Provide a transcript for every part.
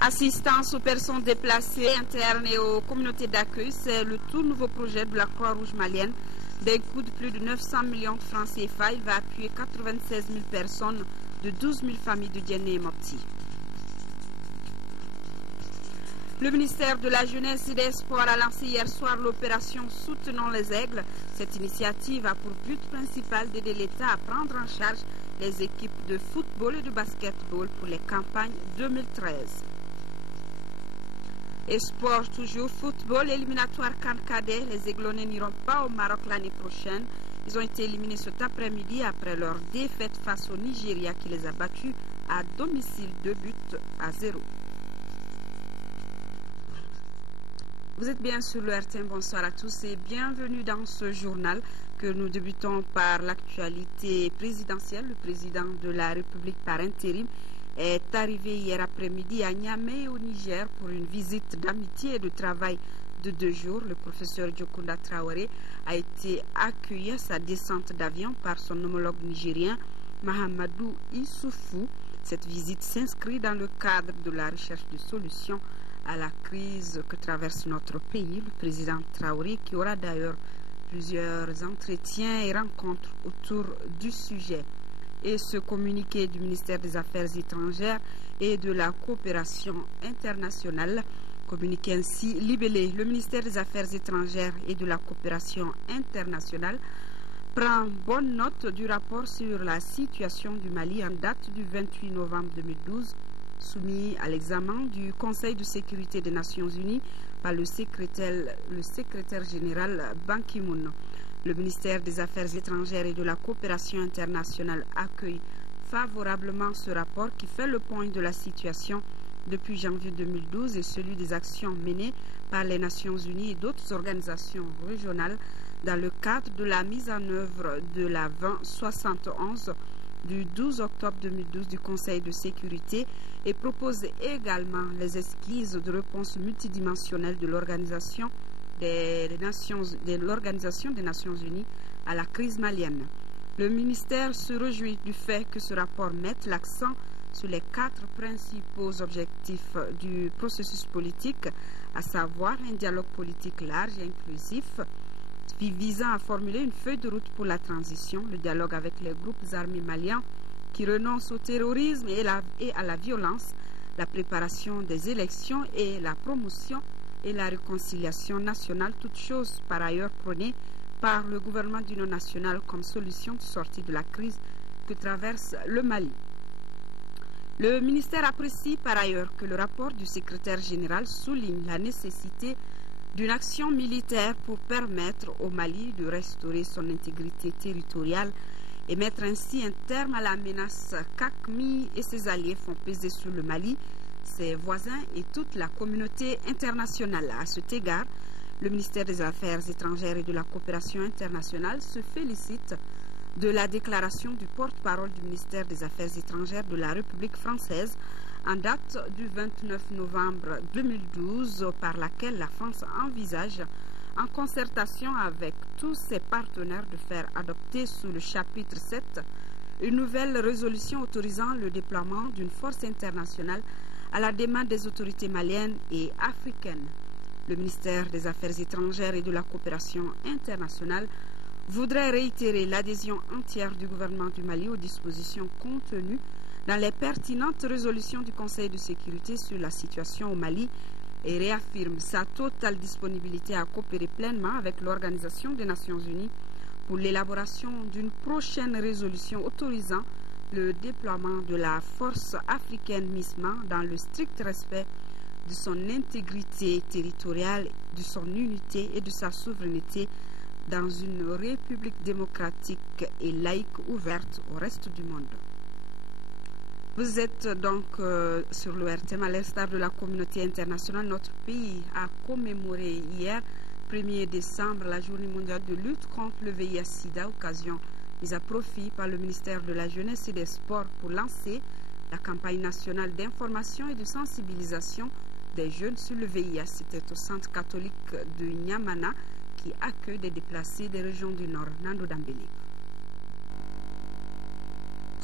Assistance aux personnes déplacées internes et aux communautés d'accueil, c'est le tout nouveau projet de la Croix-Rouge malienne. D'un coût de plus de 900 millions de francs CFA, il va appuyer 96 000 personnes de 12 000 familles de Djenné et Mopti. Le ministère de la Jeunesse et des Sports a lancé hier soir l'opération Soutenons les Aigles. Cette initiative a pour but principal d'aider l'État à prendre en charge les équipes de football et de basketball pour les campagnes 2013. Et sport toujours, football, éliminatoire CAN Cadet. Les Aiglonnais n'iront pas au Maroc l'année prochaine. Ils ont été éliminés cet après-midi après leur défaite face au Nigeria qui les a battus à domicile 2-0. Vous êtes bien sur le RTM, bonsoir à tous et bienvenue dans ce journal que nous débutons par l'actualité présidentielle. Le président de la République par intérim est arrivé hier après-midi à Niamey au Niger pour une visite d'amitié et de travail de 2 jours. Le professeur Diokounda Traoré a été accueilli à sa descente d'avion par son homologue nigérien Mahamadou Issoufou. Cette visite s'inscrit dans le cadre de la recherche de solutions à la crise que traverse notre pays. Le président Traoré qui aura d'ailleurs plusieurs entretiens et rencontres autour du sujet. Et ce communiqué du ministère des Affaires étrangères et de la coopération internationale, communiqué ainsi libellé, le ministère des Affaires étrangères et de la coopération internationale prend bonne note du rapport sur la situation du Mali en date du 28 novembre 2012, soumis à l'examen du Conseil de sécurité des Nations Unies par le secrétaire général Ban Ki-moon. Le ministère des Affaires étrangères et de la coopération internationale accueille favorablement ce rapport qui fait le point de la situation depuis janvier 2012 et celui des actions menées par les Nations Unies et d'autres organisations régionales dans le cadre de la mise en œuvre de la 2071 du 12 octobre 2012 du Conseil de sécurité et propose également les esquisses de réponse multidimensionnelle de l'Organisation des Nations Unies à la crise malienne. Le ministère se réjouit du fait que ce rapport mette l'accent sur les 4 principaux objectifs du processus politique, à savoir un dialogue politique large et inclusif visant à formuler une feuille de route pour la transition, le dialogue avec les groupes armés maliens qui renoncent au terrorisme et à la violence, la préparation des élections et la promotion et la réconciliation nationale, toutes choses par ailleurs prônées par le gouvernement d'union nationale comme solution de sortie de la crise que traverse le Mali. Le ministère apprécie par ailleurs que le rapport du secrétaire général souligne la nécessité d'une action militaire pour permettre au Mali de restaurer son intégrité territoriale et mettre ainsi un terme à la menace qu'AQMI et ses alliés font peser sur le Mali, ses voisins et toute la communauté internationale. À cet égard, le ministère des Affaires étrangères et de la coopération internationale se félicite de la déclaration du porte-parole du ministère des Affaires étrangères de la République française en date du 29 novembre 2012 par laquelle la France envisage, en concertation avec tous ses partenaires, de faire adopter sous le chapitre 7 une nouvelle résolution autorisant le déploiement d'une force internationale à la demande des autorités maliennes et africaines. Le ministère des Affaires étrangères et de la coopération internationale voudrait réitérer l'adhésion entière du gouvernement du Mali aux dispositions contenues dans les pertinentes résolutions du Conseil de sécurité sur la situation au Mali et réaffirme sa totale disponibilité à coopérer pleinement avec l'Organisation des Nations Unies pour l'élaboration d'une prochaine résolution autorisant le déploiement de la force africaine MISMA dans le strict respect de son intégrité territoriale, de son unité et de sa souveraineté dans une république démocratique et laïque ouverte au reste du monde. Vous êtes donc sur le RTM, à l'instar de la communauté internationale. Notre pays a commémoré hier, 1er décembre, la journée mondiale de lutte contre le VIH-Sida, occasion mise à profit par le ministère de la Jeunesse et des Sports pour lancer la campagne nationale d'information et de sensibilisation des jeunes sur le VIH. C'était au centre catholique de Niamana qui accueille des déplacés des régions du Nord. Nando Dambélé.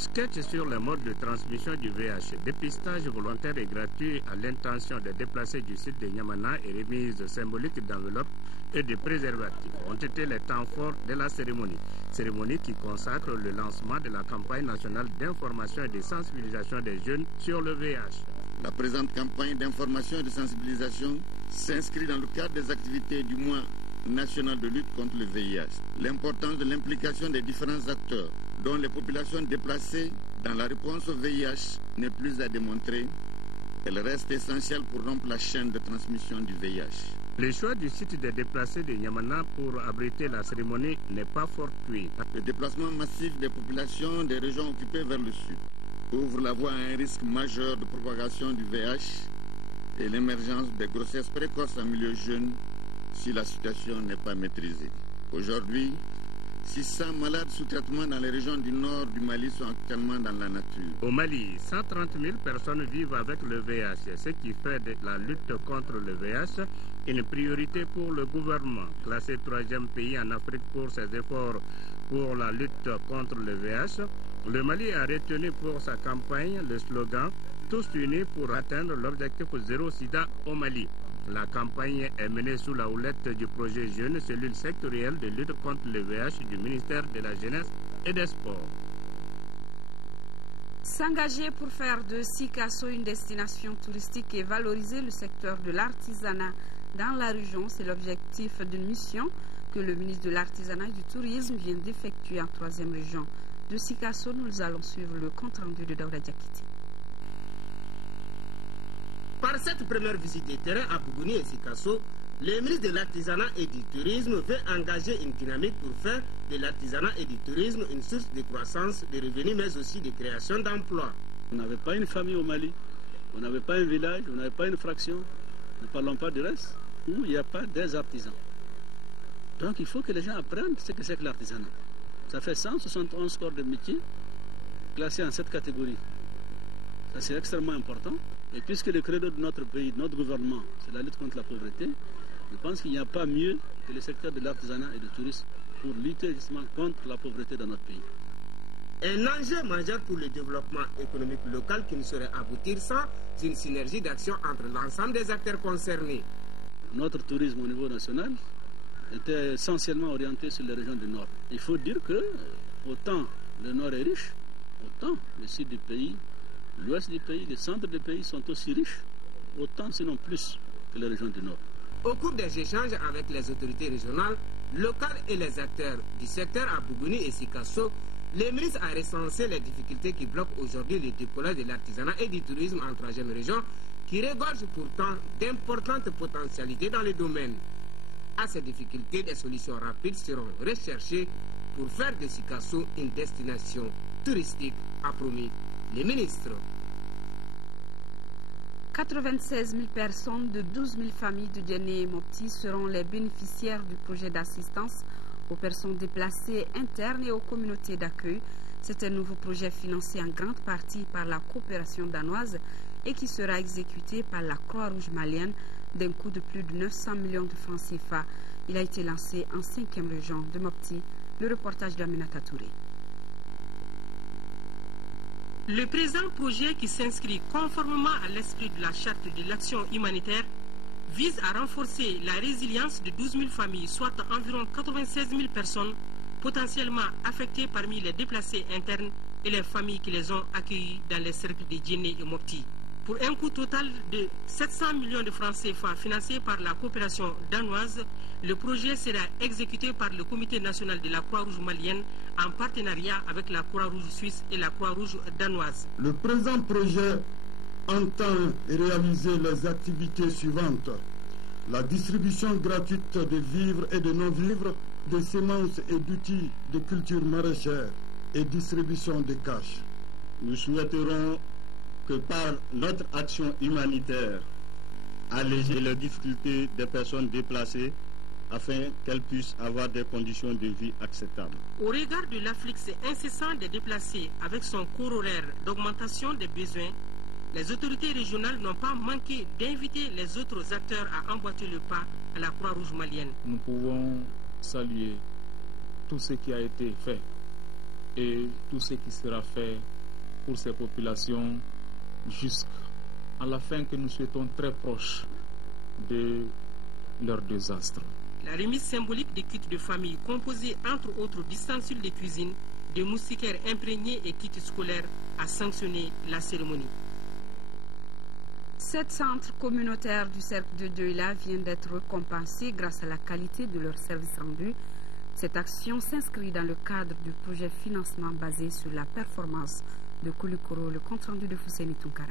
Sketch sur le mode de transmission du VIH, dépistage volontaire et gratuit à l'intention des déplacés du site de Niamana et remise symbolique d'enveloppes et de préservatifs ont été les temps forts de la cérémonie. Cérémonie qui consacre le lancement de la campagne nationale d'information et de sensibilisation des jeunes sur le VIH. La présente campagne d'information et de sensibilisation s'inscrit dans le cadre des activités du mois national de lutte contre le VIH. L'importance de l'implication des différents acteurs, dont les populations déplacées dans la réponse au VIH, n'est plus à démontrer. Elle reste essentielle pour rompre la chaîne de transmission du VIH. Le choix du site des déplacés de Niamana pour abriter la cérémonie n'est pas fortuit. Le déplacement massif des populations des régions occupées vers le sud ouvre la voie à un risque majeur de propagation du VIH et l'émergence des grossesses précoces en milieu jeune si la situation n'est pas maîtrisée. Aujourd'hui, 600 malades sous traitement dans les régions du nord du Mali sont actuellement dans la nature. Au Mali, 130 000 personnes vivent avec le VIH, ce qui fait de la lutte contre le VIH une priorité pour le gouvernement. Classé 3e pays en Afrique pour ses efforts pour la lutte contre le VIH, le Mali a retenu pour sa campagne le slogan « Tous unis pour atteindre l'objectif zéro sida au Mali ». La campagne est menée sous la houlette du projet Jeunes, cellule sectorielle de lutte contre le VIH du ministère de la Jeunesse et des Sports. S'engager pour faire de Sikasso une destination touristique et valoriser le secteur de l'artisanat dans la région, c'est l'objectif d'une mission que le ministre de l'Artisanat et du Tourisme vient d'effectuer en 3e région. De Sikasso, nous allons suivre le compte-rendu de Daouda Diakité. Par cette première visite de terrain à Bougouni et Sikasso, le ministre de l'Artisanat et du Tourisme veut engager une dynamique pour faire de l'artisanat et du tourisme une source de croissance, de revenus, mais aussi de création d'emplois. On n'avait pas une famille au Mali, on n'avait pas un village, on n'avait pas une fraction, ne parlons pas du reste, où il n'y a pas des artisans. Donc il faut que les gens apprennent ce que c'est que l'artisanat. Ça fait 171 corps de métier classés en cette catégorie. Ça c'est extrêmement important. Et puisque le credo de notre pays, de notre gouvernement, c'est la lutte contre la pauvreté, je pense qu'il n'y a pas mieux que le secteur de l'artisanat et du tourisme pour lutter justement contre la pauvreté dans notre pays. Un enjeu majeur pour le développement économique local qui ne saurait aboutir sans une synergie d'action entre l'ensemble des acteurs concernés. Notre tourisme au niveau national était essentiellement orienté sur les régions du Nord. Il faut dire que autant le Nord est riche, autant le sud du pays, l'ouest du pays, le centre du pays sont aussi riches, autant sinon plus que les régions du Nord. Au cours des échanges avec les autorités régionales, locales et les acteurs du secteur à Bougouni et Sikasso, le ministre a recensé les difficultés qui bloquent aujourd'hui le décollage de l'artisanat et du tourisme en 3e région, qui regorge pourtant d'importantes potentialités dans le domaine. À ces difficultés, des solutions rapides seront recherchées pour faire de Sikasso une destination touristique, a promis le ministre. 96 000 personnes de 12 000 familles de Djenné et Mopti seront les bénéficiaires du projet d'assistance aux personnes déplacées internes et aux communautés d'accueil. C'est un nouveau projet financé en grande partie par la coopération danoise et qui sera exécuté par la Croix-Rouge malienne d'un coût de plus de 900 millions de francs CFA. Il a été lancé en 5e région de Mopti. Le reportage d'Aminata Touré. Le présent projet, qui s'inscrit conformément à l'esprit de la charte de l'action humanitaire, vise à renforcer la résilience de 12 000 familles, soit environ 96 000 personnes potentiellement affectées parmi les déplacés internes et les familles qui les ont accueillis dans les cercles de Djenné et Mopti. Pour un coût total de 700 millions de francs CFA financé par la coopération danoise, le projet sera exécuté par le Comité national de la Croix-Rouge malienne en partenariat avec la Croix-Rouge suisse et la Croix-Rouge danoise. Le présent projet entend réaliser les activités suivantes: la distribution gratuite de vivres et de non-vivres, de semences et d'outils de culture maraîchère et distribution de cash. Nous souhaiterons que par notre action humanitaire, alléger les difficultés des personnes déplacées afin qu'elles puissent avoir des conditions de vie acceptables. Au regard de l'afflux incessant des déplacés avec son corollaire d'augmentation des besoins, les autorités régionales n'ont pas manqué d'inviter les autres acteurs à emboîter le pas à la Croix-Rouge malienne. Nous pouvons saluer tout ce qui a été fait et tout ce qui sera fait pour ces populations jusqu'à la fin que nous souhaitons très proche de leur désastre. La remise symbolique des kits de famille composés entre autres d'ustensiles de cuisine, de moustiquaires imprégnés et kits scolaires a sanctionné la cérémonie. 7 centres communautaires du cercle de Dioula viennent d'être récompensés grâce à la qualité de leur service rendu. Cette action s'inscrit dans le cadre du projet financement basé sur la performance de Koulikoro, le compte rendu de Fousséni Tunkara.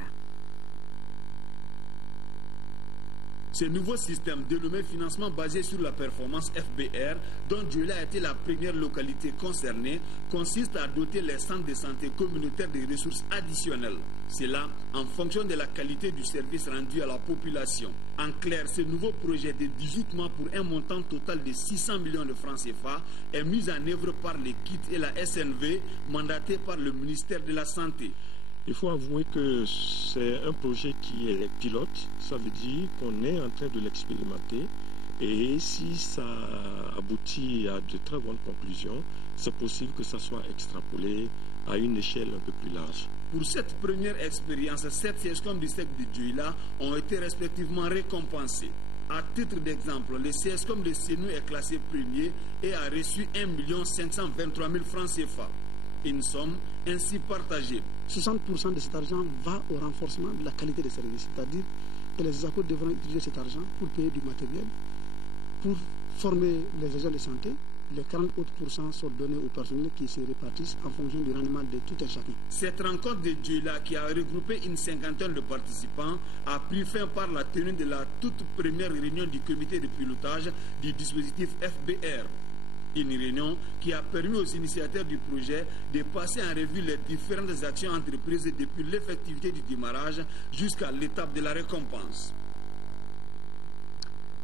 Ce nouveau système dénommé financement basé sur la performance FBR, dont Dioula a été la première localité concernée, consiste à doter les centres de santé communautaires de ressources additionnelles. Cela en fonction de la qualité du service rendu à la population. En clair, ce nouveau projet de 18 mois pour un montant total de 600 millions de francs CFA est mis en œuvre par les KIT et la SNV, mandatés par le ministère de la Santé. Il faut avouer que c'est un projet qui est pilote, ça veut dire qu'on est en train de l'expérimenter et si ça aboutit à de très bonnes conclusions, c'est possible que ça soit extrapolé à une échelle un peu plus large. Pour cette première expérience, 7 CSCOM du secteur de Dioula ont été respectivement récompensés. À titre d'exemple, le CSCOM de Sénou est classé premier et a reçu 1 523 000 francs CFA. Une somme ainsi partagée. 60% de cet argent va au renforcement de la qualité des services, c'est-à-dire que les ACO devront utiliser cet argent pour payer du matériel, pour former les agents de santé. Les 40 autres pourcents sont donnés aux personnels qui se répartissent en fonction du rendement de tout un chacun. Cette rencontre de Dioula, qui a regroupé une cinquantaine de participants, a pris fin par la tenue de la toute première réunion du comité de pilotage du dispositif FBR. Une réunion qui a permis aux initiateurs du projet de passer en revue les différentes actions entreprises depuis l'effectivité du démarrage jusqu'à l'étape de la récompense.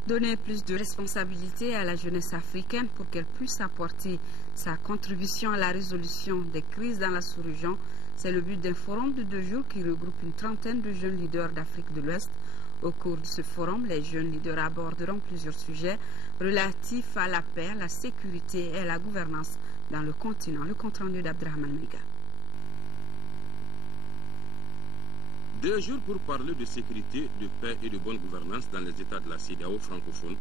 Donner plus de responsabilité à la jeunesse africaine pour qu'elle puisse apporter sa contribution à la résolution des crises dans la sous-région, c'est le but d'un forum de 2 jours qui regroupe une trentaine de jeunes leaders d'Afrique de l'Ouest. Au cours de ce forum, les jeunes leaders aborderont plusieurs sujets relatifs à la paix, la sécurité et la gouvernance dans le continent. Le compte rendu d'Abdrahman Mega. 2 jours pour parler de sécurité, de paix et de bonne gouvernance dans les États de la CEDEAO francophone.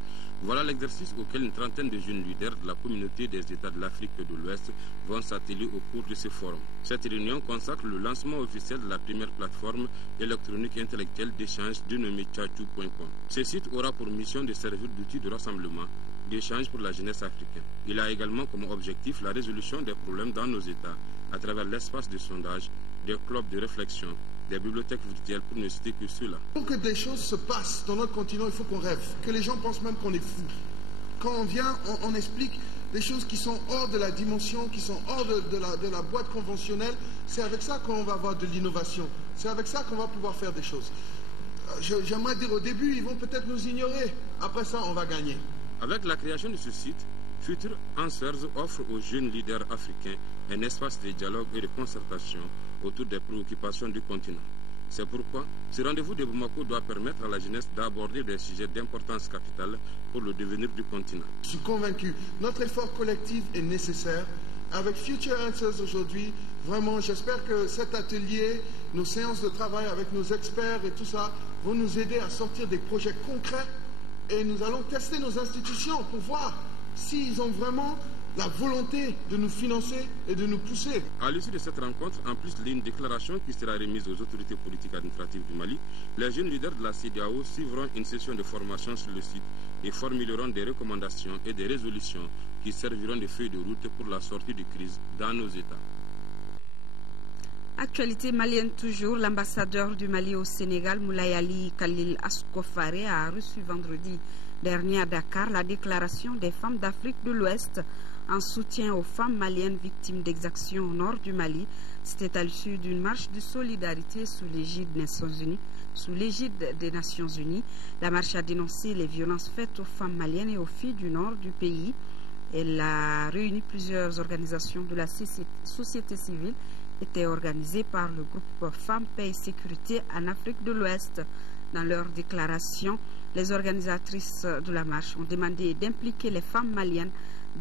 Voilà l'exercice auquel une trentaine de jeunes leaders de la communauté des États de l'Afrique de l'Ouest vont s'atteler au cours de ce forum. Cette réunion consacre le lancement officiel de la première plateforme électronique intellectuelle d'échange dénommée Tchatchou.com. Ce site aura pour mission de servir d'outil de rassemblement, d'échange pour la jeunesse africaine. Il a également comme objectif la résolution des problèmes dans nos États à travers l'espace de sondage, des clubs de réflexion, des bibliothèques virtuelles pour ne citer que ceux-là. Pour que des choses se passent dans notre continent, il faut qu'on rêve, que les gens pensent même qu'on est fou. Quand on vient, on explique des choses qui sont hors de la dimension, qui sont hors de la boîte conventionnelle. C'est avec ça qu'on va avoir de l'innovation. C'est avec ça qu'on va pouvoir faire des choses. J'aimerais dire au début, ils vont peut-être nous ignorer. Après ça, on va gagner. Avec la création de ce site, Future Answers offre aux jeunes leaders africains un espace de dialogue et de concertation autour des préoccupations du continent. C'est pourquoi ce rendez-vous de Bamako doit permettre à la jeunesse d'aborder des sujets d'importance capitale pour le devenir du continent. Je suis convaincu, notre effort collectif est nécessaire. Avec Future Answers aujourd'hui, vraiment, j'espère que cet atelier, nos séances de travail avec nos experts et tout ça, vont nous aider à sortir des projets concrets et nous allons tester nos institutions pour voir s'ils ont vraiment la volonté de nous financer et de nous pousser. À l'issue de cette rencontre, en plus d'une déclaration qui sera remise aux autorités politiques administratives du Mali, les jeunes leaders de la CEDEAO suivront une session de formation sur le site et formuleront des recommandations et des résolutions qui serviront de feuille de route pour la sortie de crise dans nos États. Actualité malienne toujours, l'ambassadeur du Mali au Sénégal, Moulay Ali Khalil Askofare, a reçu vendredi dernier à Dakar la déclaration des femmes d'Afrique de l'Ouest en soutien aux femmes maliennes victimes d'exactions au nord du Mali. C'était à l'issue d'une marche de solidarité sous l'égide des Nations Unies. La marche a dénoncé les violences faites aux femmes maliennes et aux filles du nord du pays. Elle a réuni plusieurs organisations de la société civile, était organisée par le groupe Femmes, Paix et Sécurité en Afrique de l'Ouest. Dans leur déclaration, les organisatrices de la marche ont demandé d'impliquer les femmes maliennes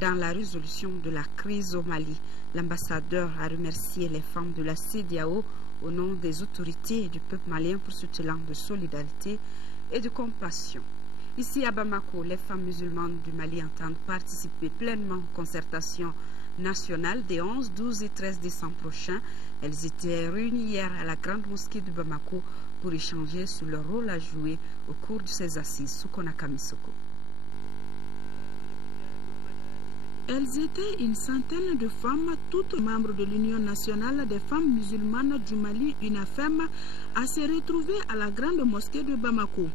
dans la résolution de la crise au Mali. L'ambassadeur a remercié les femmes de la CEDEAO au nom des autorités et du peuple malien pour ce élan de solidarité et de compassion. Ici à Bamako, les femmes musulmanes du Mali entendent participer pleinement aux concertations nationales des 11, 12 et 13 décembre prochains. Elles étaient réunies hier à la grande mosquée de Bamako pour échanger sur leur rôle à jouer au cours de ces assises. Soukona Kamisoko. Elles étaient une centaine de femmes, toutes membres de l'Union nationale des femmes musulmanes du Mali, UNAFEM, à se retrouver à la grande mosquée de Bamako.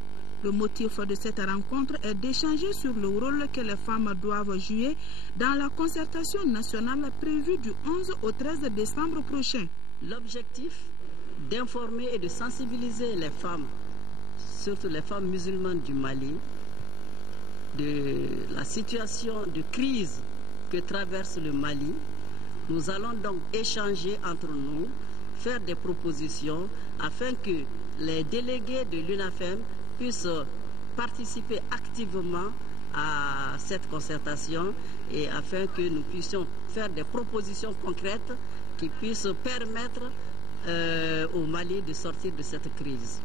Le motif de cette rencontre est d'échanger sur le rôle que les femmes doivent jouer dans la concertation nationale prévue du 11 au 13 décembre prochain. L'objectif d'informer et de sensibiliser les femmes, surtout les femmes musulmanes du Mali, de la situation de crise que traverse le Mali. Nous allons donc échanger entre nous, faire des propositions afin que les délégués de l'UNAFEM puissent participer activement à cette concertation et afin que nous puissions faire des propositions concrètes qui puissent permettre au Mali de sortir de cette crise.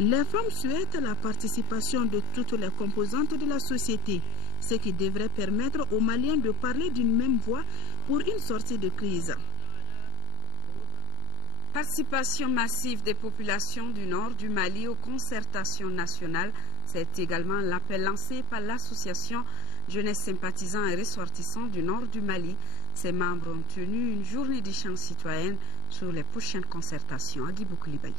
Les femmes souhaitent la participation de toutes les composantes de la société, ce qui devrait permettre aux Maliens de parler d'une même voix pour une sortie de crise. Participation massive des populations du nord du Mali aux concertations nationales, c'est également l'appel lancé par l'association Jeunesse sympathisants et ressortissants du nord du Mali. Ses membres ont tenu une journée d'échange citoyenne sur les prochaines concertations à Guibou Koulibaly.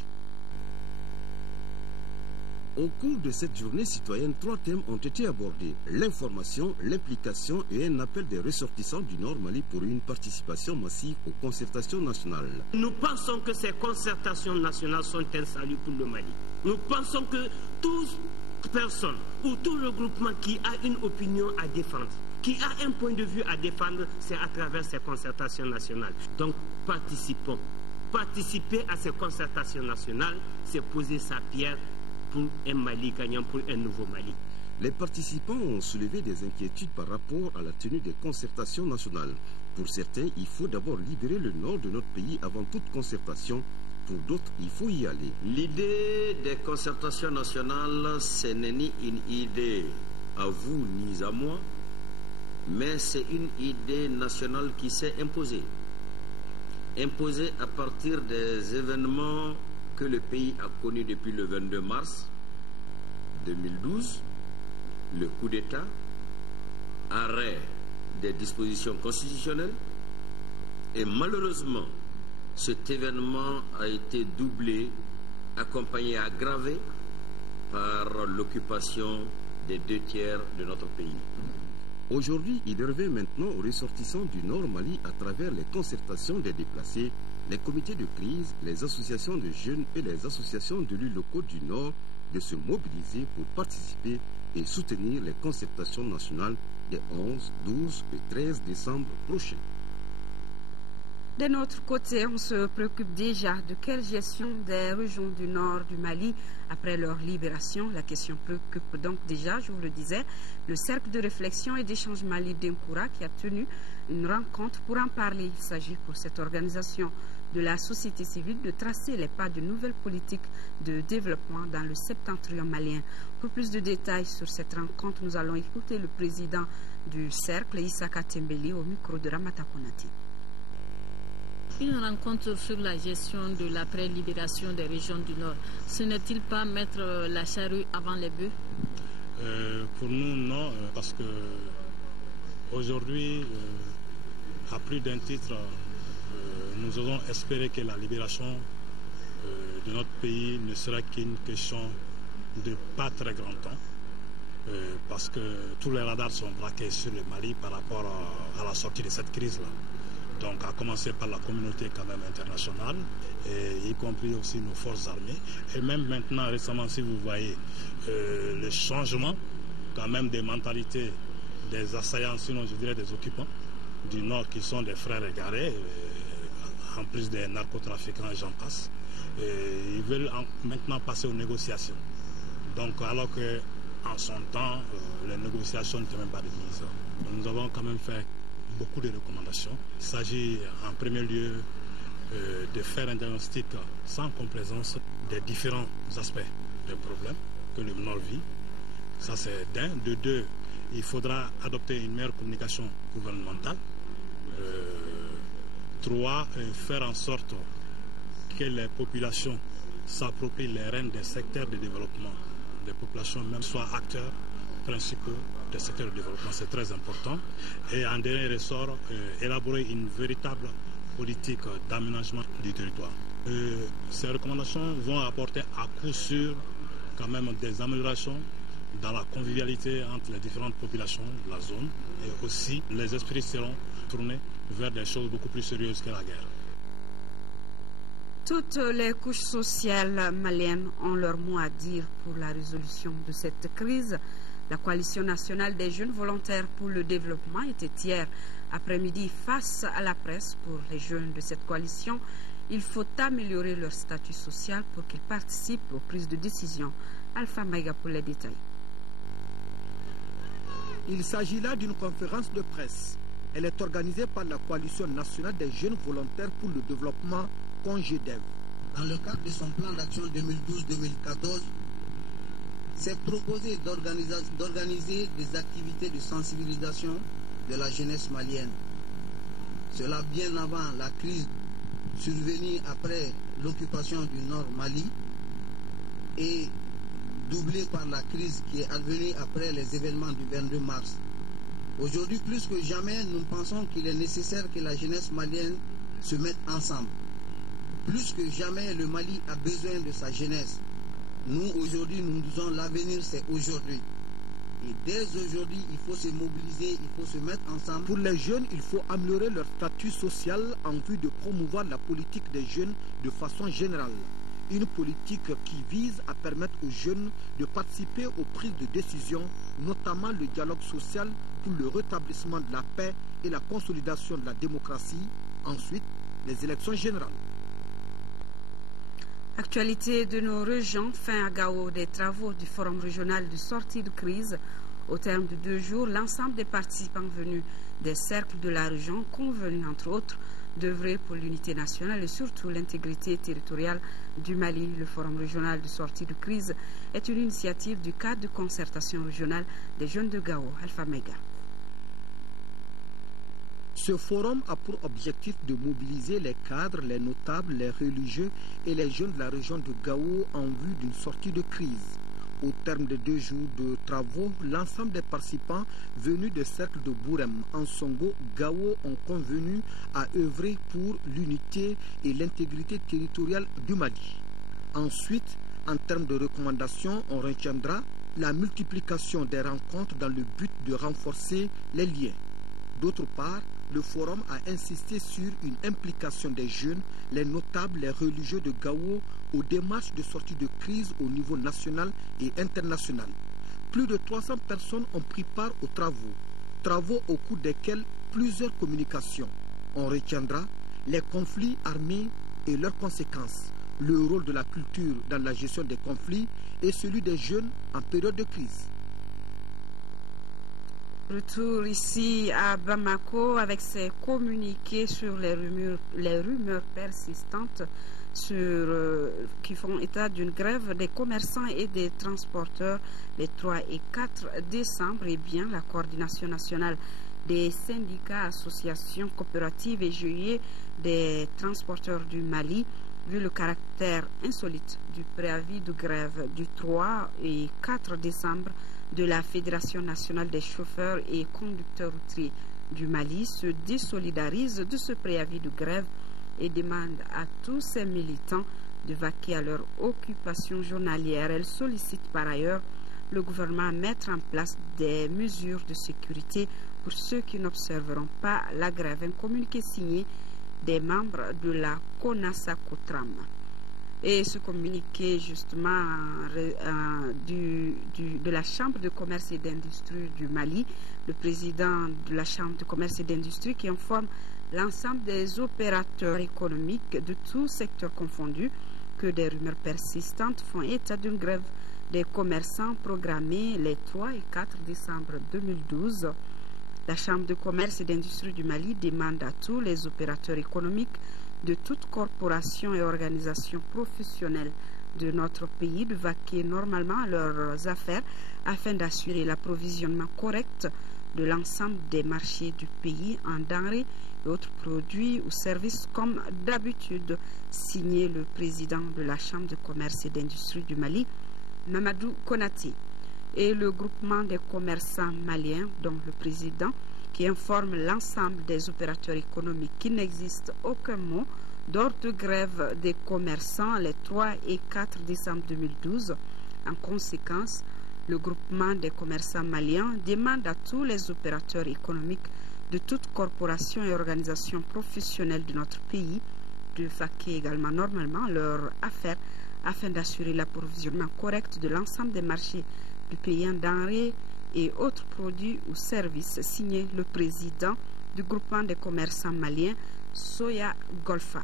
Au cours de cette journée citoyenne, 3 thèmes ont été abordés. L'information, l'implication et un appel des ressortissants du Nord Mali pour une participation massive aux concertations nationales. Nous pensons que ces concertations nationales sont un salut pour le Mali. Nous pensons que toute personne ou tout regroupement qui a une opinion à défendre, qui a un point de vue à défendre, c'est à travers ces concertations nationales. Donc participons. Participer à ces concertations nationales, c'est poser sa pierre pour un Mali gagnant, pour un nouveau Mali. Les participants ont soulevé des inquiétudes par rapport à la tenue des concertations nationales. Pour certains, il faut d'abord libérer le nord de notre pays avant toute concertation. Pour d'autres, il faut y aller. L'idée des concertations nationales, ce n'est ni une idée à vous ni à moi, mais c'est une idée nationale qui s'est imposée. Imposée à partir des événements que le pays a connu depuis le 22 mars 2012, le coup d'État, arrêt des dispositions constitutionnelles, et malheureusement, cet événement a été doublé, accompagné et aggravé par l'occupation des 2/3 de notre pays. Aujourd'hui, il revient maintenant aux ressortissants du Nord Mali à travers les concertations des déplacés, les comités de crise, les associations de jeunes et les associations d'élus locaux du Nord de se mobiliser pour participer et soutenir les concertations nationales des 11, 12 et 13 décembre prochains. De notre côté, on se préoccupe déjà de quelle gestion des régions du nord du Mali après leur libération. La question préoccupe donc déjà, je vous le disais, le cercle de réflexion et d'échange Mali d'Inkoura qui a tenu une rencontre pour en parler. Il s'agit pour cette organisation de la société civile de tracer les pas de nouvelles politiques de développement dans le septentrion malien. Pour plus de détails sur cette rencontre, nous allons écouter le président du cercle, Issaka Tembeli, au micro de Ramata Konati. Une rencontre sur la gestion de l'après-libération des régions du Nord. Ce n'est-il pas mettre la charrue avant les bœufs? Pour nous, non, parce que aujourd'hui, à plus d'un titre, nous osons espérer que la libération de notre pays ne sera qu'une question de pas très grand temps, parce que tous les radars sont braqués sur le Mali par rapport à la sortie de cette crise-là. Donc à commencer par la communauté quand même internationale, et y compris aussi nos forces armées. Et même maintenant, récemment, si vous voyez le changement quand même des mentalités des assaillants, sinon je dirais des occupants du Nord qui sont des frères égarés, en plus des narcotrafiquants et j'en passe. Ils veulent maintenant passer aux négociations. Donc alors que en son temps, les négociations n'étaient même pas de mise. Donc nous avons quand même fait beaucoup de recommandations. Il s'agit en premier lieu de faire un diagnostic sans complaisance des différents aspects des problèmes que le Nord vit. Ça c'est d'un. De deux, il faudra adopter une meilleure communication gouvernementale. Trois, faire en sorte que les populations s'approprient les rênes des secteurs de développement. Les populations même soient acteurs principaux des secteurs de développement, c'est très important. Et en dernier ressort, élaborer une véritable politique d'aménagement du territoire. Ces recommandations vont apporter à coup sûr quand même des améliorations dans la convivialité entre les différentes populations de la zone, et aussi les esprits seront tournés vers des choses beaucoup plus sérieuses que la guerre. Toutes les couches sociales maliennes ont leur mot à dire pour la résolution de cette crise. La coalition nationale des jeunes volontaires pour le développement était hier après-midi face à la presse. Pour les jeunes de cette coalition, il faut améliorer leur statut social pour qu'ils participent aux prises de décision. Alpha Maïga pour les détails. Il s'agit là d'une conférence de presse. Elle est organisée par la coalition nationale des jeunes volontaires pour le développement, CONGEDEV. Dans le cadre de son plan d'action 2012-2014, s'est proposé d'organiser des activités de sensibilisation de la jeunesse malienne. Cela bien avant la crise survenue après l'occupation du Nord Mali et doublée par la crise qui est advenue après les événements du 22 mars. Aujourd'hui, plus que jamais, nous pensons qu'il est nécessaire que la jeunesse malienne se mette ensemble. Plus que jamais, le Mali a besoin de sa jeunesse. Nous, aujourd'hui, nous disons l'avenir, c'est aujourd'hui. Et dès aujourd'hui, il faut se mobiliser, il faut se mettre ensemble. Pour les jeunes, il faut améliorer leur statut social en vue de promouvoir la politique des jeunes de façon générale. Une politique qui vise à permettre aux jeunes de participer aux prises de décision, notamment le dialogue social pour le rétablissement de la paix et la consolidation de la démocratie. Ensuite, les élections générales. Actualité de nos régions, fin à Gao des travaux du Forum régional de sortie de crise. Au terme de 2 jours, l'ensemble des participants venus des cercles de la région, convenus entre autres, d'œuvrer pour l'unité nationale et surtout l'intégrité territoriale du Mali. Le Forum régional de sortie de crise est une initiative du cadre de concertation régionale des jeunes de Gao, Alpha Mega. Ce forum a pour objectif de mobiliser les cadres, les notables, les religieux et les jeunes de la région de Gao en vue d'une sortie de crise. Au terme de 2 jours de travaux, l'ensemble des participants venus des cercles de Bourem, Ansongo, Gao ont convenu à œuvrer pour l'unité et l'intégrité territoriale du Mali. Ensuite, en termes de recommandations, on retiendra la multiplication des rencontres dans le but de renforcer les liens. D'autre part, le forum a insisté sur une implication des jeunes, les notables, les religieux de Gao aux démarches de sortie de crise au niveau national et international. Plus de 300 personnes ont pris part aux travaux au cours desquels plusieurs communications. On retiendra les conflits armés et leurs conséquences, le rôle de la culture dans la gestion des conflits et celui des jeunes en période de crise. Retour ici à Bamako avec ses communiqués sur les rumeurs persistantes qui font état d'une grève des commerçants et des transporteurs les 3 et 4 décembre. Et bien, la coordination nationale des syndicats, associations coopératives et GIE des transporteurs du Mali, vu le caractère insolite du préavis de grève du 3 et 4 décembre de la Fédération nationale des chauffeurs et conducteurs routiers du Mali, se désolidarise de ce préavis de grève et demande à tous ses militants de vaquer à leur occupation journalière. Elle sollicite par ailleurs le gouvernement à mettre en place des mesures de sécurité pour ceux qui n'observeront pas la grève. Un communiqué signé des membres de la CONASA Cotram. Et ce communiqué justement de la Chambre de commerce et d'industrie du Mali, le président de la Chambre de commerce et d'industrie qui informe l'ensemble des opérateurs économiques de tous secteurs confondus que des rumeurs persistantes font état d'une grève des commerçants programmés les 3 et 4 décembre 2012. La Chambre de commerce et d'industrie du Mali demande à tous les opérateurs économiques de toute corporation et organisation professionnelle de notre pays de vaquer normalement à leurs affaires afin d'assurer l'approvisionnement correct de l'ensemble des marchés du pays en denrées et autres produits ou services comme d'habitude. Signé le président de la Chambre de commerce et d'industrie du Mali, Mamadou Konaté, et le groupement des commerçants maliens, dont le président, qui informe l'ensemble des opérateurs économiques qu'il n'existe aucun mot d'ordre de grève des commerçants les 3 et 4 décembre 2012. En conséquence, le groupement des commerçants maliens demande à tous les opérateurs économiques de toute corporation et organisation professionnelle de notre pays de vaquer également normalement leurs affaires afin d'assurer l'approvisionnement correct de l'ensemble des marchés du pays en denrées et autres produits ou services. Signé le président du groupement des commerçants maliens, Soya Golfa.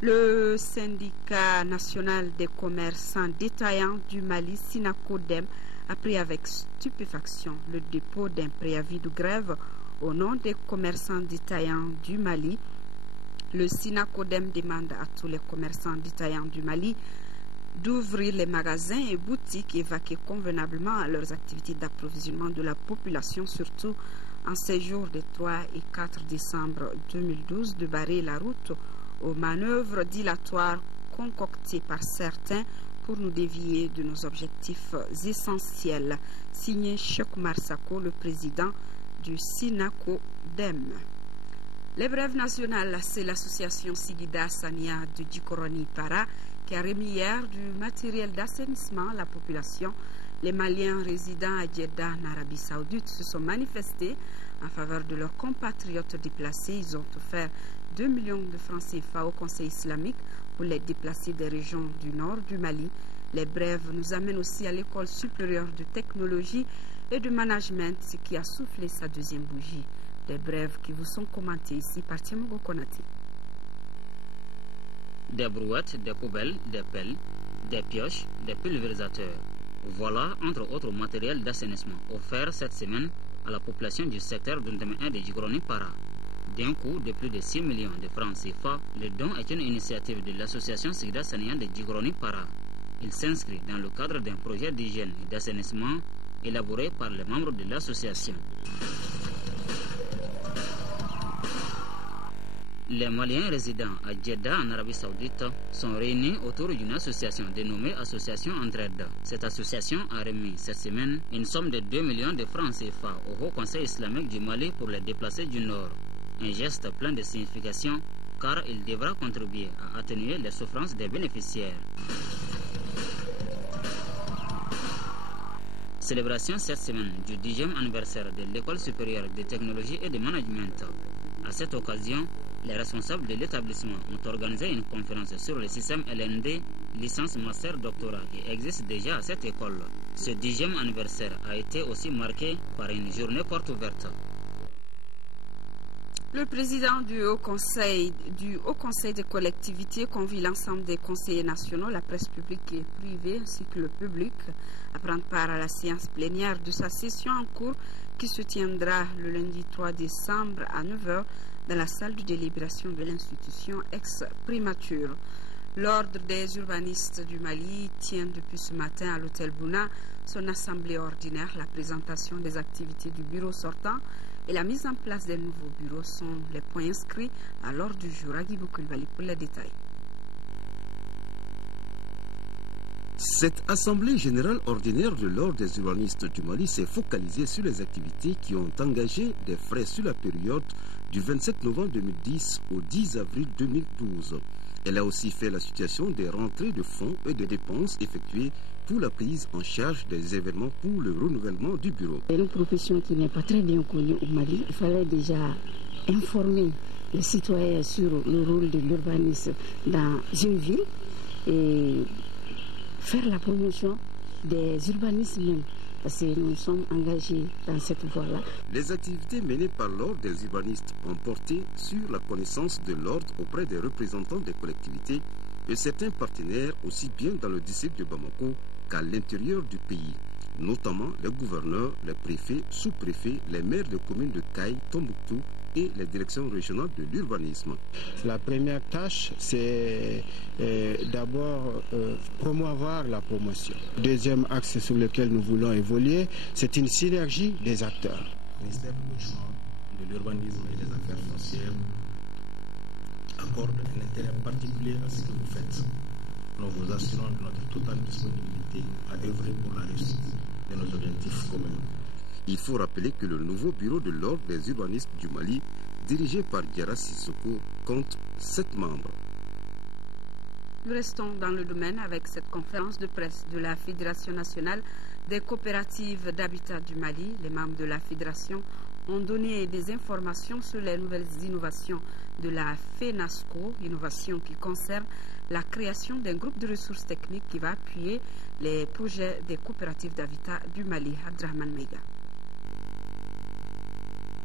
Le syndicat national des commerçants détaillants du Mali, SINACODEM, a pris avec stupéfaction le dépôt d'un préavis de grève au nom des commerçants détaillants du Mali. Le SINACODEM demande à tous les commerçants détaillants du Mali d'ouvrir les magasins et boutiques et vaquer convenablement à leurs activités d'approvisionnement de la population, surtout en ces jours des 3 et 4 décembre 2012, de barrer la route aux manœuvres dilatoires concoctées par certains pour nous dévier de nos objectifs essentiels. Signé Chok Marsako, le président du SINACODEM. Les brèves nationales, c'est l'association Sigida Sania de Djikoroni Para qui a remis hier du matériel d'assainissement à la population. Les Maliens résidant à Jeddah, en Arabie Saoudite, se sont manifestés en faveur de leurs compatriotes déplacés. Ils ont offert 2 millions de francs CFA au Conseil islamique pour les déplacés des régions du nord du Mali. Les brèves nous amènent aussi à l'école supérieure de technologie et de management, ce qui a soufflé sa deuxième bougie. Des brèves qui vous sont commentées ici par Timogo Konaté. Des brouettes, des poubelles, des pelles, des pioches, des pulvérisateurs. Voilà, entre autres matériels d'assainissement offerts cette semaine à la population du secteur d'Undeme 1 de Djikoroni Para. D'un coût de plus de 6 millions de francs CFA, le don est une initiative de l'association Sigida Sania de Djikoroni Para. Il s'inscrit dans le cadre d'un projet d'hygiène et d'assainissement élaboré par les membres de l'association. Les Maliens résidant à Jeddah en Arabie Saoudite sont réunis autour d'une association dénommée Association Entraide. Cette association a remis cette semaine une somme de 2 millions de francs CFA au Haut Conseil islamique du Mali pour les déplacés du Nord. Un geste plein de signification car il devra contribuer à atténuer les souffrances des bénéficiaires. Célébration cette semaine du 10e anniversaire de l'École supérieure de technologie et de management. À cette occasion, les responsables de l'établissement ont organisé une conférence sur le système LND, licence master doctorat, qui existe déjà à cette école. Ce 10e anniversaire a été aussi marqué par une journée porte ouverte. Le président du Haut Conseil des collectivités convie l'ensemble des conseillers nationaux, la presse publique et privée ainsi que le public à prendre part à la séance plénière de sa session en cours qui se tiendra le lundi 3 décembre à 9h dans la salle de délibération de l'institution ex-primature. L'Ordre des urbanistes du Mali tient depuis ce matin à l'hôtel Bouna son assemblée ordinaire. La présentation des activités du bureau sortant et la mise en place des nouveaux bureaux sont les points inscrits à l'ordre du jour. Agibou Kulbali pour les détails. Cette assemblée générale ordinaire de l'Ordre des urbanistes du Mali s'est focalisée sur les activités qui ont engagé des frais sur la période du 27 novembre 2010 au 10 avril 2012. Elle a aussi fait la situation des rentrées de fonds et des dépenses effectuées pour la prise en charge des événements pour le renouvellement du bureau. C'est une profession qui n'est pas très bien connue au Mali. Il fallait déjà informer les citoyens sur le rôle de l'urbanisme dans une ville et faire la promotion des urbanismes même, parce que nous sommes engagés dans cette voie-là. Les activités menées par l'Ordre des urbanistes ont porté sur la connaissance de l'ordre auprès des représentants des collectivités et certains partenaires, aussi bien dans le district de Bamako qu'à l'intérieur du pays, notamment les gouverneurs, les préfets, sous-préfets, les maires de communes de Caille, Tombouctou et les directions régionales de l'urbanisme. La première tâche, c'est d'abord promouvoir la promotion. Deuxième axe sur lequel nous voulons évoluer, c'est une synergie des acteurs. Le ministère du Logement, de l'Urbanisme et des Affaires foncières accorde un intérêt particulier à ce que vous faites. Nous vous assurons de notre totale disponibilité à œuvrer pour la réussite de nos objectifs communs. Il faut rappeler que le nouveau bureau de l'ordre des urbanistes du Mali, dirigé par Diarra Sissoko, compte 7 membres. Nous restons dans le domaine avec cette conférence de presse de la Fédération nationale des coopératives d'habitat du Mali. Les membres de la fédération ont donné des informations sur les nouvelles innovations de la FENASCO, innovations qui concernent la création d'un groupe de ressources techniques qui va appuyer les projets des coopératives d'habitat du Mali. Abdrahman Mega.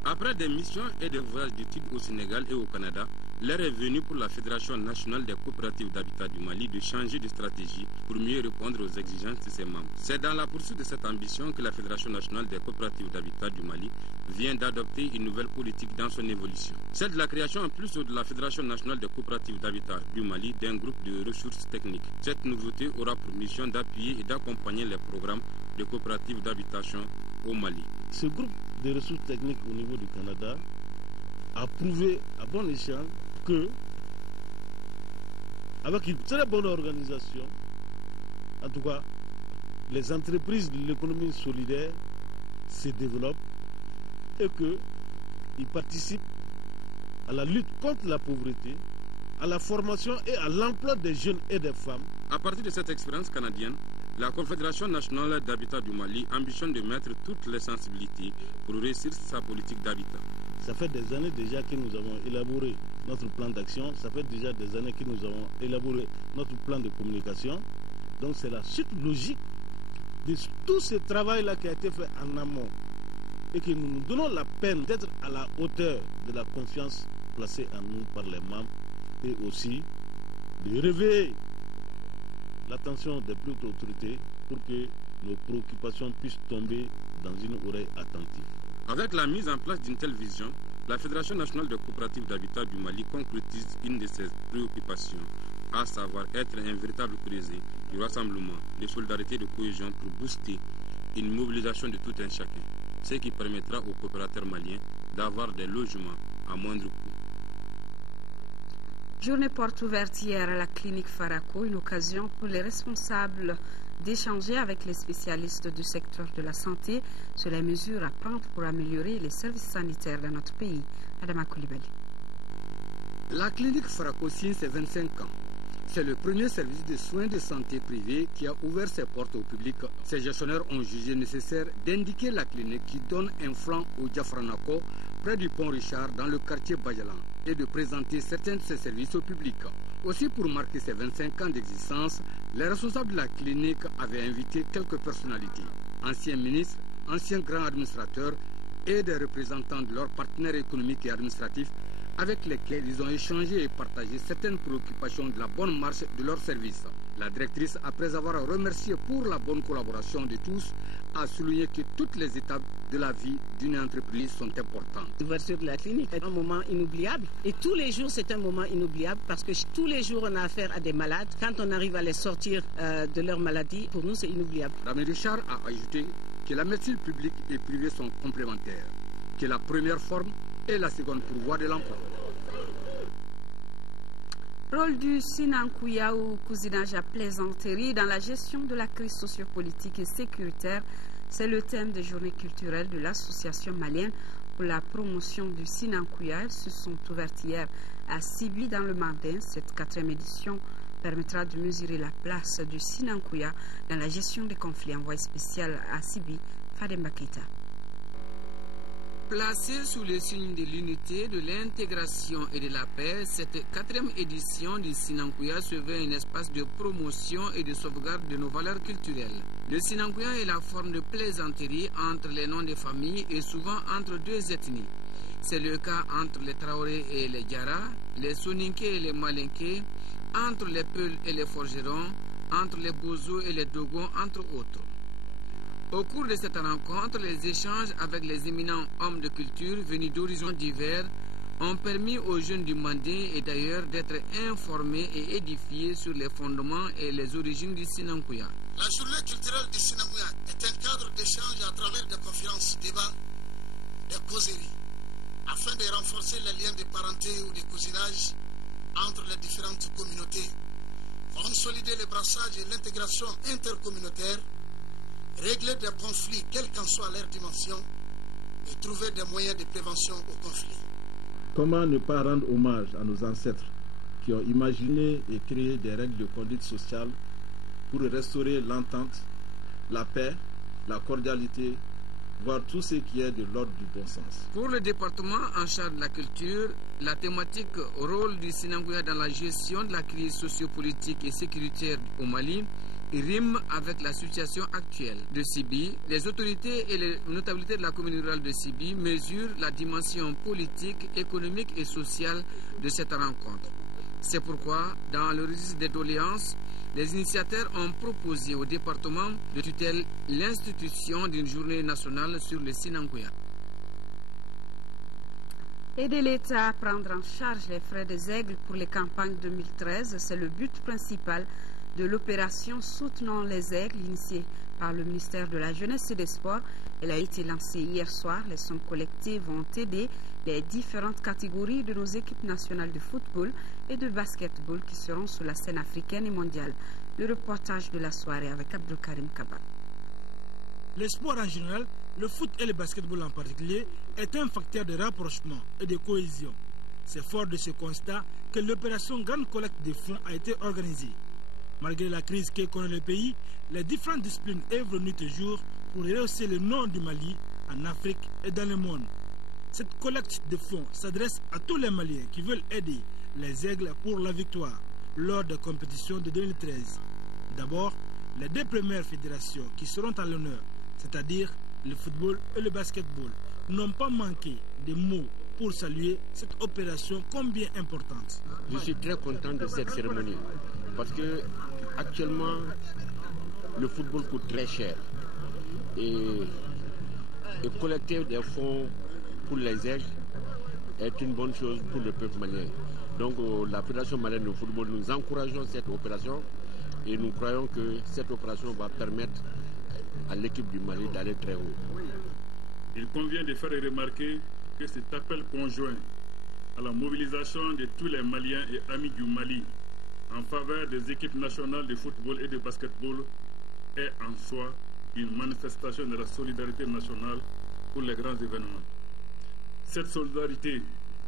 Après des missions et des voyages d'études au Sénégal et au Canada, l'heure est venue pour la Fédération nationale des coopératives d'habitat du Mali de changer de stratégie pour mieux répondre aux exigences de ses membres. C'est dans la poursuite de cette ambition que la Fédération nationale des coopératives d'habitat du Mali vient d'adopter une nouvelle politique dans son évolution. Celle de la création en plus de la Fédération nationale des coopératives d'habitat du Mali d'un groupe de ressources techniques. Cette nouveauté aura pour mission d'appuyer et d'accompagner les programmes de coopératives d'habitation au Mali. Ce groupe de ressources techniques au niveau du Canada a prouvé à bon escient que, avec une très bonne organisation, en tout cas, les entreprises de l'économie solidaire se développent et qu'ils participent à la lutte contre la pauvreté, à la formation et à l'emploi des jeunes et des femmes. À partir de cette expérience canadienne, la Confédération nationale d'habitat du Mali ambitionne de mettre toutes les sensibilités pour réussir sa politique d'habitat. Ça fait des années déjà que nous avons élaboré notre plan d'action, ça fait déjà des années que nous avons élaboré notre plan de communication. Donc c'est la suite logique de tout ce travail-là qui a été fait en amont et que nous nous donnons la peine d'être à la hauteur de la confiance placée en nous par les membres et aussi de réveiller l'attention des plus hautes autorités pour que nos préoccupations puissent tomber dans une oreille attentive. Avec la mise en place d'une telle vision, la Fédération nationale de coopératives d'habitat du Mali concrétise une de ses préoccupations, à savoir être un véritable creuset du rassemblement, de solidarité et de cohésion pour booster une mobilisation de tout un chacun, ce qui permettra aux coopérateurs maliens d'avoir des logements à moindre coût. Journée porte ouverte hier à la clinique Faraco, une occasion pour les responsables d'échanger avec les spécialistes du secteur de la santé sur les mesures à prendre pour améliorer les services sanitaires dans notre pays. Adama Koulibaly. La clinique Faraco signe ses 25 ans. C'est le premier service de soins de santé privé qui a ouvert ses portes au public. Ses gestionnaires ont jugé nécessaire d'indiquer la clinique qui donne un flanc au Diafranako, près du pont Richard, dans le quartier Bajalan, et de présenter certains de ses services au public. Aussi, pour marquer ses 25 ans d'existence, les responsables de la clinique avaient invité quelques personnalités, anciens ministres, anciens grands administrateurs et des représentants de leurs partenaires économiques et administratifs avec lesquels ils ont échangé et partagé certaines préoccupations de la bonne marche de leur service. La directrice, après avoir remercié pour la bonne collaboration de tous, a souligné que toutes les étapes de la vie d'une entreprise sont importantes. L'ouverture de la clinique est un moment inoubliable et tous les jours c'est un moment inoubliable parce que tous les jours on a affaire à des malades. Quand on arrive à les sortir de leur maladie, pour nous c'est inoubliable. Rami Richard a ajouté que la médecine publique et privée sont complémentaires, que la première forme et la seconde pourvoie de l'emploi. Rôle du Sinankouya ou cousinage à plaisanterie dans la gestion de la crise sociopolitique et sécuritaire, c'est le thème des journées culturelles de l'association malienne pour la promotion du Sinankouya. Elles se sont ouvertes hier à Sibi dans le Mandin. Cette 4e édition permettra de mesurer la place du Sinankouya dans la gestion des conflits. Envoyé spécial à Sibi, Fadem Bakita. Placée sous le signe de l'unité, de l'intégration et de la paix, cette 4e édition du Sinankouya se veut un espace de promotion et de sauvegarde de nos valeurs culturelles. Le Sinankouya est la forme de plaisanterie entre les noms des familles et souvent entre deux ethnies. C'est le cas entre les Traoré et les Diarra, les Soninké et les Malinké, entre les Peuls et les Forgerons, entre les Bozo et les Dogon, entre autres. Au cours de cette rencontre, les échanges avec les éminents hommes de culture venus d'horizons divers ont permis aux jeunes du Mandé et d'ailleurs d'être informés et édifiés sur les fondements et les origines du Sinankuya. La journée culturelle du Sinankuya est un cadre d'échange à travers des conférences, débats, des causeries, afin de renforcer les liens de parenté ou de cousinage entre les différentes communautés, consolider le brassage et l'intégration intercommunautaire, régler des conflits, quelle qu'en soit leur dimension, et trouver des moyens de prévention aux conflits. Comment ne pas rendre hommage à nos ancêtres qui ont imaginé et créé des règles de conduite sociale pour restaurer l'entente, la paix, la cordialité, voire tout ce qui est de l'ordre du bon sens. Pour le département en charge de la culture, la thématique rôle du Sinankuya dans la gestion de la crise sociopolitique et sécuritaire au Mali rime avec la situation actuelle de Sibi. Les autorités et les notabilités de la commune rurale de Sibi mesurent la dimension politique, économique et sociale de cette rencontre. C'est pourquoi, dans le registre des doléances, les initiateurs ont proposé au département de tutelle l'institution d'une journée nationale sur le Sinankuya. Aider l'État à prendre en charge les frais des aigles pour les campagnes 2013, c'est le but principal de l'opération Soutenons les aigles, initiée par le ministère de la Jeunesse et des Sports. Elle a été lancée hier soir. Les sommes collectées vont aider les différentes catégories de nos équipes nationales de football et de basketball qui seront sur la scène africaine et mondiale. Le reportage de la soirée avec Abdelkarim Kaba. Le sport en général, le foot et le basketball en particulier, est un facteur de rapprochement et de cohésion. C'est fort de ce constat que l'opération Grande Collecte des fonds a été organisée. Malgré la crise que connaît le pays, les différentes disciplines œuvrent nuit et jour pour rehausser le nom du Mali en Afrique et dans le monde. Cette collecte de fonds s'adresse à tous les Maliens qui veulent aider les aigles pour la victoire lors des compétitions de 2013. D'abord, les deux premières fédérations qui seront à l'honneur, c'est-à-dire le football et le basketball, n'ont pas manqué de mots pour saluer cette opération combien importante. Je suis très content de cette cérémonie parce que actuellement le football coûte très cher et collecter des fonds pour les aigles est une bonne chose pour le peuple malien. Donc la Fédération malienne de football, nous encourageons cette opération et nous croyons que cette opération va permettre à l'équipe du Mali d'aller très haut. Il convient de faire remarquer que cet appel conjoint à la mobilisation de tous les Maliens et amis du Mali en faveur des équipes nationales de football et de basketball est en soi une manifestation de la solidarité nationale pour les grands événements. Cette solidarité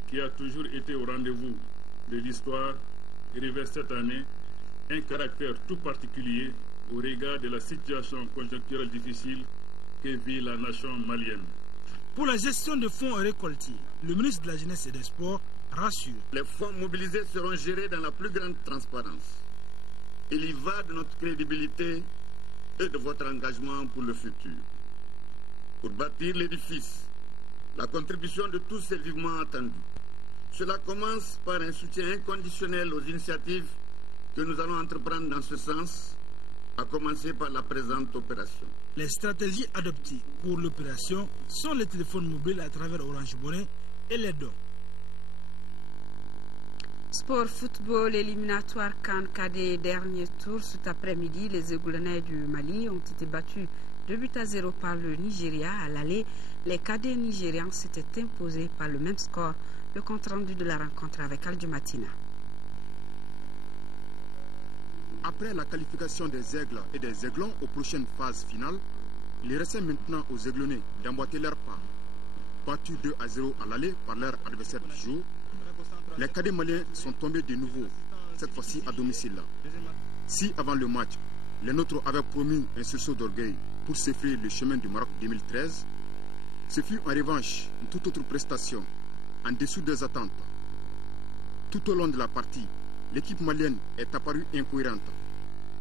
qui a toujours été au rendez-vous de l'histoire revêt cette année un caractère tout particulier au regard de la situation conjoncturelle difficile que vit la nation malienne. Pour la gestion de fonds récoltés, le ministre de la Jeunesse et des Sports rassure. Les fonds mobilisés seront gérés dans la plus grande transparence. Il y va de notre crédibilité et de votre engagement pour le futur. Pour bâtir l'édifice, la contribution de tous est vivement attendue. Cela commence par un soutien inconditionnel aux initiatives que nous allons entreprendre dans ce sens, à commencer par la présente opération. Les stratégies adoptées pour l'opération sont les téléphones mobiles à travers Orange Bonnet et les dons. Sport football éliminatoire CAN cadet dernier tour cet après-midi. Les Aiglonnais du Mali ont été battus 2-0 par le Nigeria à l'aller. Les cadets nigérians s'étaient imposés par le même score. Le compte rendu de la rencontre avec Aldio Matina. Après la qualification des Aigles et des Aiglons aux prochaines phases finales, il restait maintenant aux Aiglonnais d'emboîter leur part. Battus 2-0 à l'aller par leur adversaire du jour, les cadets maliens sont tombés de nouveau, cette fois-ci à domicile. Si avant le match, les nôtres avaient promis un sursaut d'orgueil pour s'effrayer le chemin du Maroc 2013, ce fut en revanche une toute autre prestation, en dessous des attentes. Tout au long de la partie, l'équipe malienne est apparue incohérente,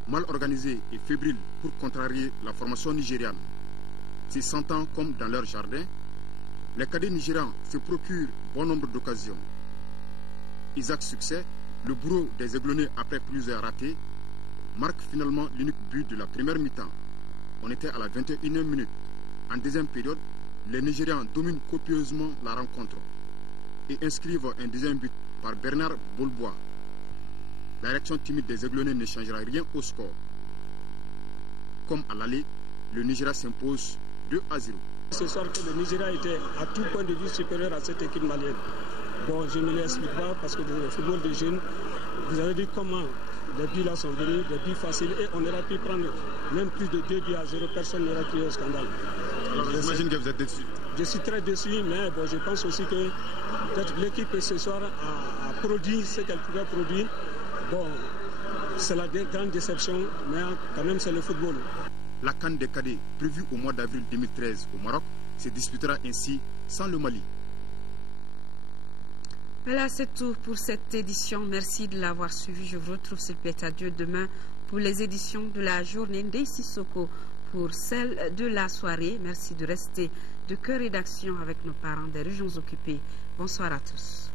mal organisée et fébrile pour contrarier la formation nigériane. Se sentant comme dans leur jardin, les cadets nigérians se procurent bon nombre d'occasions. Isaac Succès, le bourreau des Aiglonnais après plusieurs ratés, marque finalement l'unique but de la première mi-temps. On était à la 21e minute. En deuxième période, les Nigérians dominent copieusement la rencontre et inscrivent un deuxième but par Bernard Bolbois. La réaction timide des Aiglonnais ne changera rien au score. Comme à l'aller, le Nigeria s'impose 2-0. Ce soir, que le Nigeria était à tout point de vue supérieur à cette équipe malienne. Bon, je ne l'explique pas parce que le football des jeunes, vous avez vu comment les buts là sont venus, des buts faciles, et on aurait pu prendre même plus de 2-0, personne n'aurait crié au scandale. Alors j'imagine que vous êtes déçu. Je suis très déçu, mais bon, je pense aussi que peut-être l'équipe ce soir a produit ce qu'elle pouvait produire. Bon, c'est la grande déception, mais quand même c'est le football. La CAN des cadets, prévue au mois d'avril 2013 au Maroc, se disputera ainsi sans le Mali. Voilà, c'est tout pour cette édition. Merci de l'avoir suivi. Je vous retrouve, s'il plaît à Dieu, demain pour les éditions de la journée des Sissoko, pour celle de la soirée. Merci de rester de cœur et d'action avec nos parents des régions occupées. Bonsoir à tous.